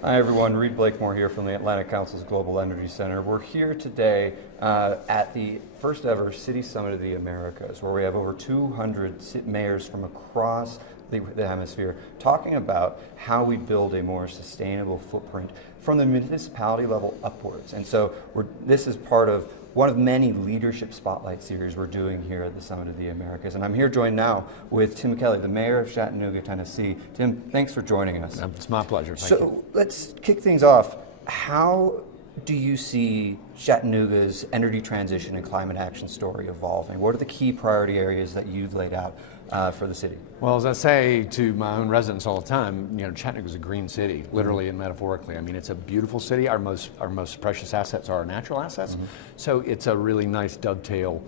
Hi everyone, Reed Blakemore here from the Atlantic Council's Global Energy Center. We're here today at the first ever City Summit of the Americas, where we have over 200 mayors from across the hemisphere talking about how we build a more sustainable footprint from the municipality level upwards. And so this is part of one of many leadership spotlight series we're doing here at the Summit of the Americas. And I'm here joined now with Tim Kelly, the mayor of Chattanooga, Tennessee. Tim, thanks for joining us. It's my pleasure. Thank you. So let's kick things off. How do you see Chattanooga's energy transition and climate action story evolving? What are the key priority areas that you've laid out for the city? Well, as I say to my own residents all the time, Chattanooga's a green city, literally and metaphorically. I mean, it's a beautiful city. Our most precious assets are our natural assets. So it's a really nice dovetail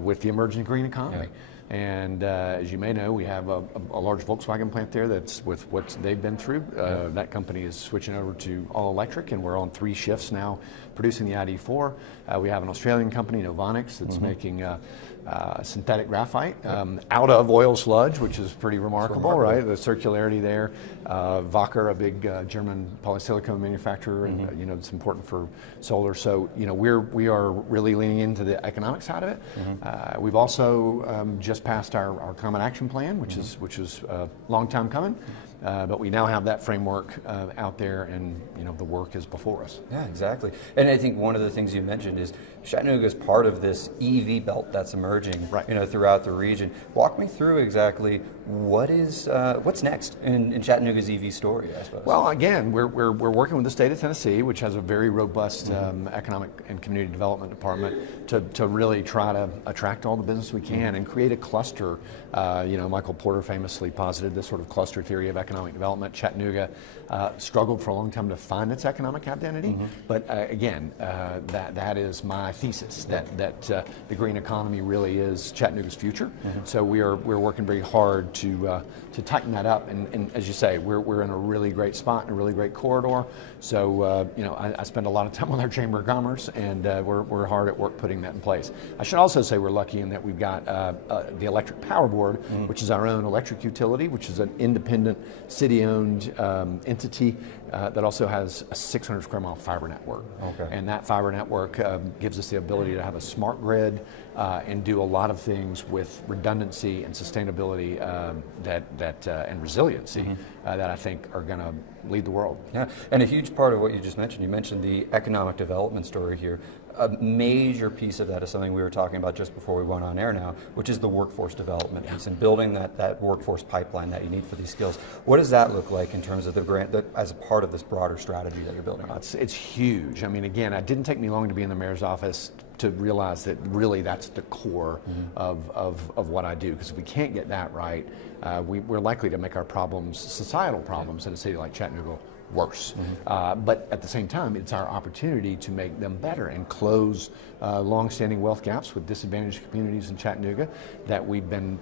with the emerging green economy. Yeah. And as you may know, we have a large Volkswagen plant there that's with what they've been through. That company is switching over to all electric, and we're on 3 shifts now producing the ID4. We have an Australian company, Novonix, that's making synthetic graphite out of oil sludge, which is pretty remarkable, right? The circularity there. Wacker, a big German polysilicon manufacturer, and it's important for solar. So we are really leaning into the economic side of it. We've also just passed our climate action plan, which is a long time coming. But we now have that framework out there, and the work is before us. Yeah, exactly. And I think one of the things you mentioned is Chattanooga is part of this EV belt that's emerging, right, throughout the region. Walk me through exactly what's next in Chattanooga's EV story, I suppose. Well, again, we're working with the state of Tennessee, which has a very robust economic and community development department, to really try to attract all the business we can and create a cluster. Michael Porter famously posited this sort of cluster theory of economic development. Chattanooga struggled for a long time to find its economic identity, but again, that is my thesis, that the green economy really is Chattanooga's future. So we're working very hard to tighten that up, and as you say, we're in a really great spot, in a really great corridor. So I spend a lot of time with our Chamber of Commerce, and we're hard at work putting that in place. I should also say we're lucky in that we've got the Electric Power Board, which is our own electric utility, which is an independent city-owned entity that also has a 600 square mile fiber network. And that fiber network gives us the ability to have a smart grid and do a lot of things with redundancy and sustainability and resiliency that I think are going to lead the world. Yeah, and a huge part of what you just mentioned, you mentioned the economic development story here. A major piece of that is something we were talking about just before we went on air now, which is the workforce development piece and building that workforce pipeline that you need for these skills. What does that look like in terms of the grant as a part of this broader strategy that you're building on? It's huge. I mean, again, it didn't take me long to be in the mayor's office to realize that really that's the core of what I do, because if we can't get that right, we're likely to make our problems, societal problems in a city like Chattanooga, worse. But at the same time, it's our opportunity to make them better and close long-standing wealth gaps with disadvantaged communities in Chattanooga that we've been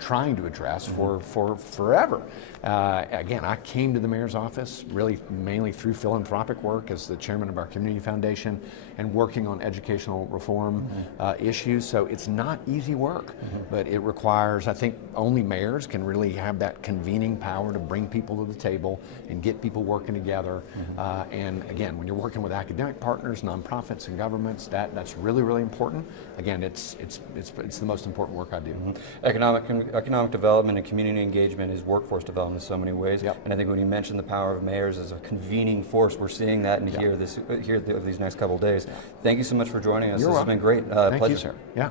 trying to address for forever. Again, I came to the mayor's office really mainly through philanthropic work as the chairman of our community foundation and working on educational reform issues. So it's not easy work, but it requires, I think only mayors can really have that convening power to bring people to the table and get people working together. And again, when you're working with academic partners, nonprofits, and governments, that's really, really important. Again, it's the most important work I do. Economic development and community engagement is workforce development in so many ways. And I think when you mentioned the power of mayors as a convening force, we're seeing that in here these next couple of days. Thank you so much for joining us. This has been great. Thank you, sir. Yeah.